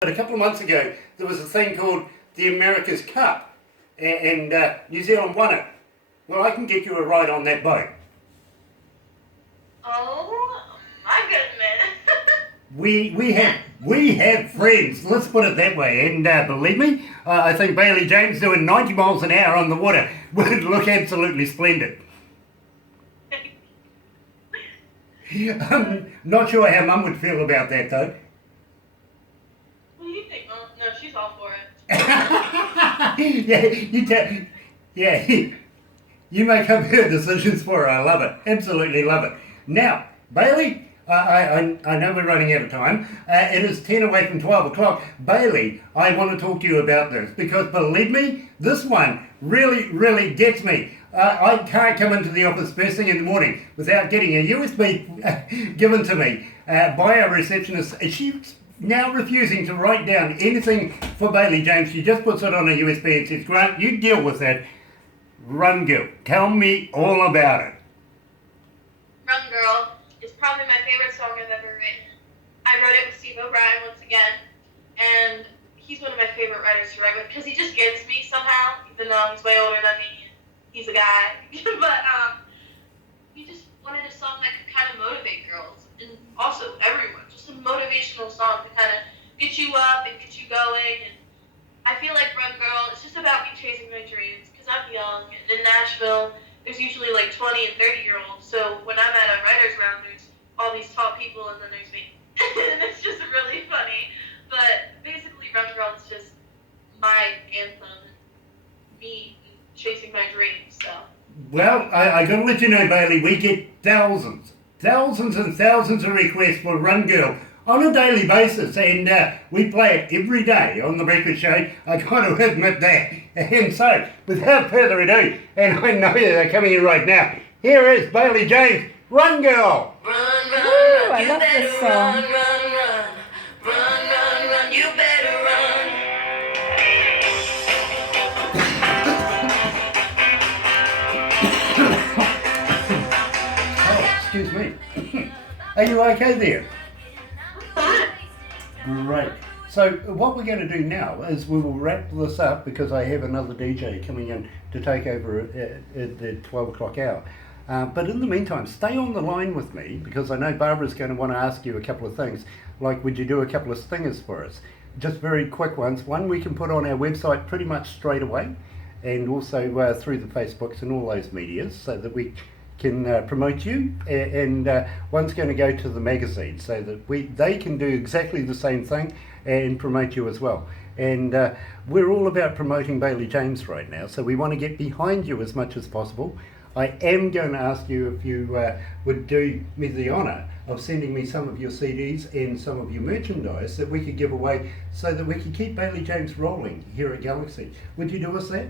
But a couple of months ago, there was a thing called the America's Cup, and New Zealand won it. Well, I can get you a ride on that boat. Oh my goodness. We have friends. Let's put it that way. And believe me, I think Bailey James doing 90 miles an hour on the water would look absolutely splendid. I'm not sure how Mum would feel about that though. What do you think? Oh, no, she's all for it. You make up her decisions for her. I love it. Absolutely love it. Now, Bailey, I know we're running out of time. It is 10 away from 12 o'clock. Bailey, I want to talk to you about this because believe me, this one really gets me. I can't come into the office first thing in the morning without getting a USB given to me by our receptionist. She's now refusing to write down anything for Bailey James. She just puts it on a USB and says, Grant, you deal with that. Run Girl, tell me all about it. Run Girl is probably my favorite song I've ever written. I wrote it with Steve O'Brien once again, and he's one of my favorite writers to write with because he just gets me somehow, even though he's way older than me. He's a guy. But he just wanted a song that could kind of motivate girls and also everyone. Just a motivational song to kind of get you up and get you going. And I feel like Run Girl, it's just about me chasing my dreams because I'm young. And in Nashville, there's usually like 20 and 30-year-olds. So when I'm at a writer's round, there's all these tall people and then there's me. And it's just really funny. But basically, Run Girl is just my anthem. Me chasing my dreams, so. Well, I got to let you know, Bailey, we get thousands and thousands of requests for Run Girl on a daily basis, and we play it every day on the Breakfast Show. I got to admit that. And so, without further ado, and I know they're coming in right now, here is Bailey James, Run Girl. Run, Woo, I love this song. Run, you better run. Excuse me. Are you okay there? Great. So what we're going to do now is we will wrap this up because I have another DJ coming in to take over at the 12 o'clock hour. But in the meantime, stay on the line with me because I know Barbara's going to want to ask you a couple of things, like would you do a couple of stingers for us? Just very quick ones. One we can put on our website pretty much straight away, and also through the Facebooks and all those medias so that we can promote you, and one's going to go to the magazine so that they can do exactly the same thing and promote you as well. And we're all about promoting Bailey James right now, so we want to get behind you as much as possible. I am going to ask you if you would do me the honour of sending me some of your CDs and some of your merchandise that we could give away so that we could keep Bailey James rolling here at Galaxy. Would you do us that?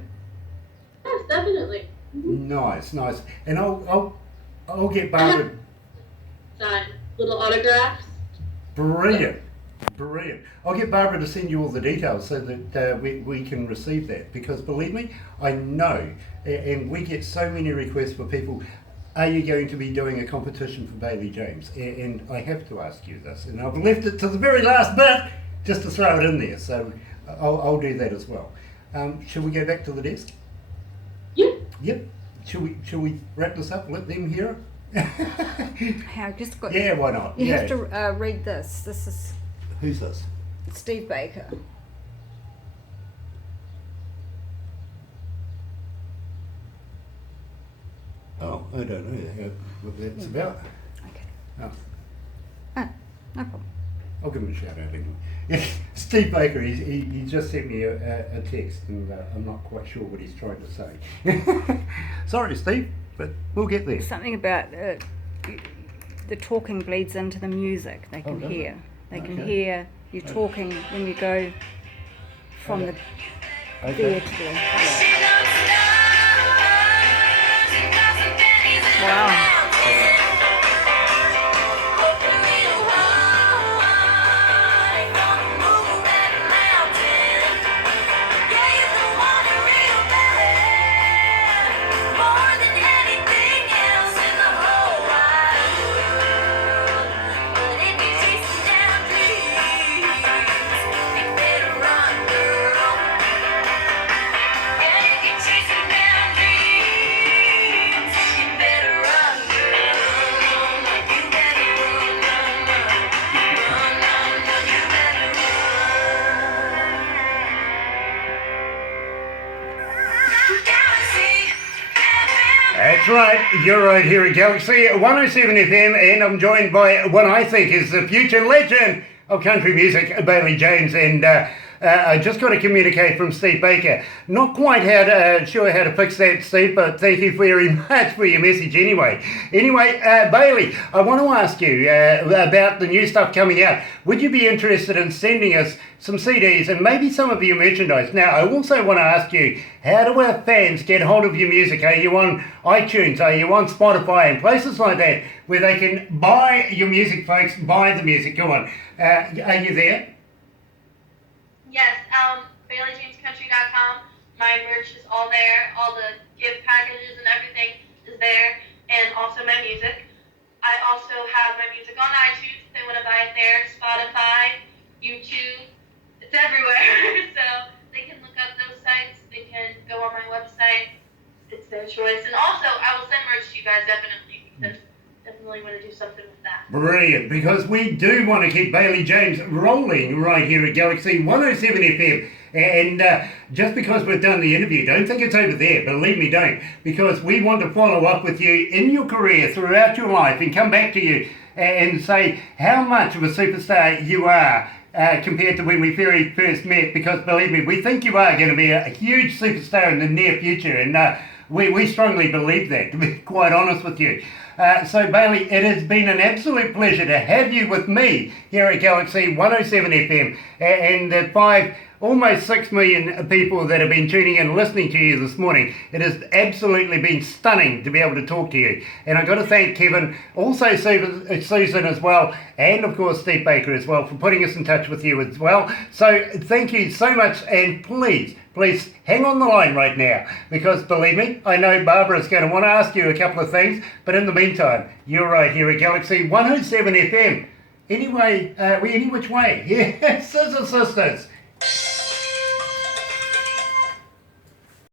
Yes, definitely. Nice. And I'll get Barbara. Done. Little autographs. Brilliant. I'll get Barbara to send you all the details so that we can receive that, because believe me, I know, and we get so many requests for people, are you going to be doing a competition for Bailey James? And I have to ask you this, and I've left it to the very last bit just to throw it in there, so I'll do that as well. Shall we go back to the desk? Yep. Shall we wrap this up? Let them hear it? I've just got. Yeah, why not? You have to read this. This is Who's this? Steve Baker. Oh, I don't know what that's about. Okay. Oh, No problem. I'll give him a shout out anyway. Yeah, Steve Baker, he just sent me a text and I'm not quite sure what he's trying to say. Sorry, Steve, but we'll get there. Something about the talking bleeds into the music. They can does hear. it? They can Okay. hear you talking when you go from Okay. the Okay. there to the. Wow. That's right, you're right here at Galaxy 107 FM, and I'm joined by what I think is the future legend of country music, Bailey James, and I just got a communique from Steve Baker. Not quite sure how to fix that, Steve, but thank you very much for your message anyway. Anyway, Bailey, I want to ask you about the new stuff coming out. Would you be interested in sending us some CDs and maybe some of your merchandise? Now, I also want to ask you, how do our fans get hold of your music? Are you on iTunes? Are you on Spotify and places like that where they can buy your music, folks? Buy the music. Go on. Are you there? Yes, BaileyJamesCountry.com. My merch is all there. All the gift packages and everything is there. And also my music. I also have my music on iTunes if they want to buy it there. Spotify, YouTube. It's everywhere. So they can look up those sites. They can go on my website. It's their choice. And also, I will send merch to you guys definitely because definitely want to do something with that. Brilliant, because we do want to keep Bailey James rolling right here at Galaxy 107 FM. And just because we've done the interview, don't think it's over there. Believe me, don't. Because we want to follow up with you in your career throughout your life and come back to you and say how much of a superstar you are compared to when we very first met. Because believe me, we think you are going to be a huge superstar in the near future. And we strongly believe that, to be quite honest with you. So Bailey, it has been an absolute pleasure to have you with me here at Galaxy 107 FM and the almost 6 million people that have been tuning in and listening to you this morning. It has absolutely been stunning to be able to talk to you. And I've got to thank Kevin, also Susan as well, and of course Steve Baker as well for putting us in touch with you as well. So thank you so much, and please hang on the line right now, because believe me, I know Barbara's going to want to ask you a couple of things, but in the meantime, you're right here at Galaxy 107 FM. Anyway, any which way. Yeah, Scissor Sisters.